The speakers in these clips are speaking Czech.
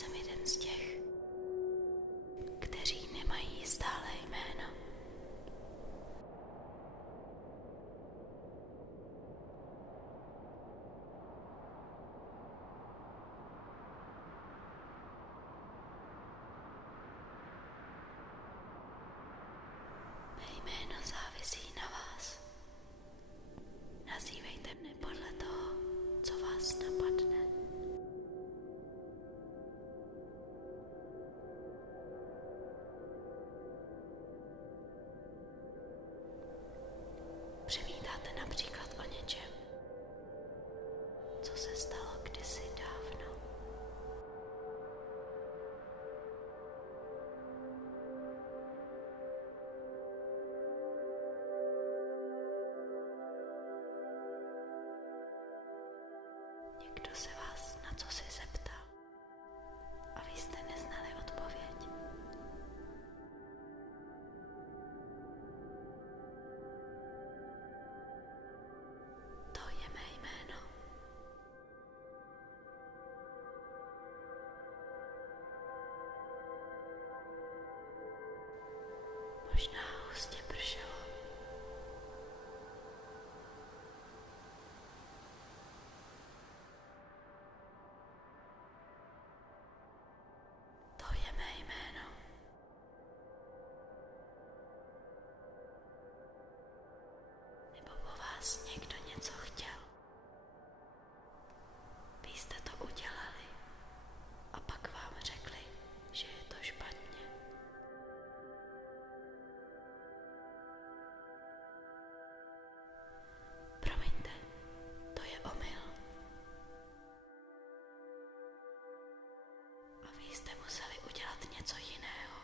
jsem jeden z těch, kteří nemají stále jméno. Mé jméno závisí na vás. Nazývejte mne podle toho, co vás napadne. Přemítáte například o něčem, co se stalo kdysi dávno. Někdo se vás na co si zeptal a vy jste neznali odpověď. To je mé jméno. Možná hustě pršelo. To je mé jméno. Nebo po vás někdo něco chtěl. Vy jste to udělali a pak vám řekli, že je to špatně. Promiňte, to je omyl. A vy jste museli udělat něco jiného.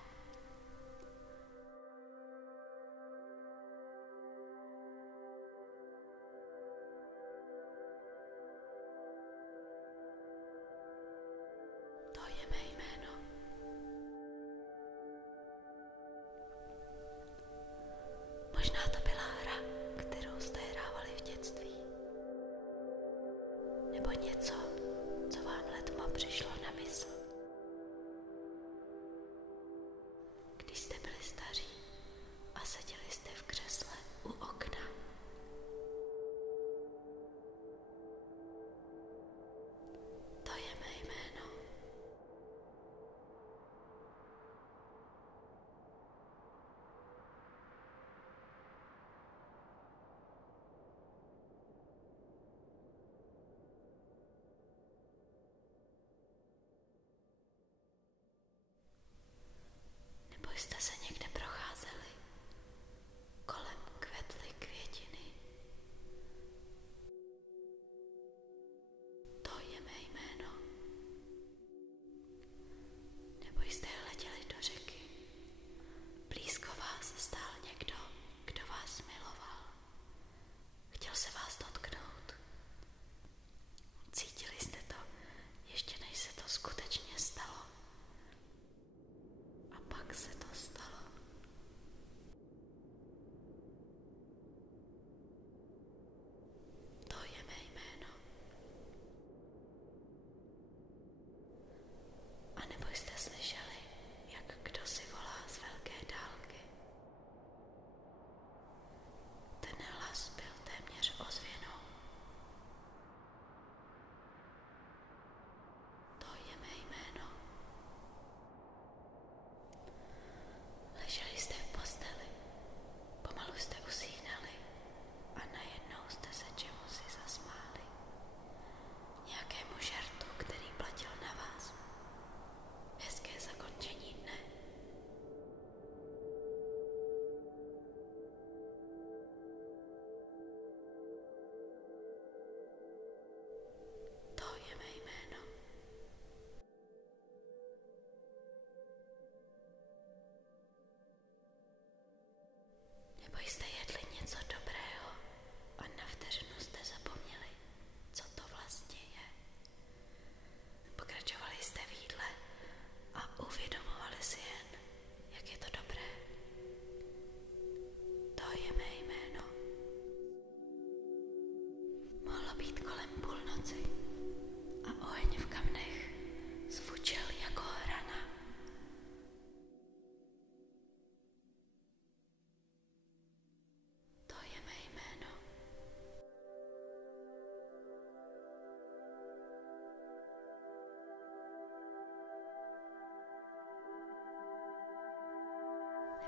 To je mé jméno. Možná to byla hra, kterou jste hrávali v dětství. Nebo něco, co vám letmo přišlo na mysl. Když jste byli staří a seděli jste v křesle u okna. To je mé jméno. Nebo jste se někde procházeli, kolem kvetly květiny. To je mé jméno. Nebo jste hleděli do řeky, blízko vás stál někdo, kdo vás miloval. Chtěl se vás dotknout. Cítili jste to, ještě než se to skutečně stalo. A pak se to stalo. To je mé jméno. A nebo jste slyšeli,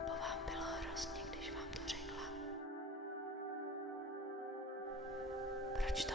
Po vám bylo hrozně, když vám to řekla. Proč to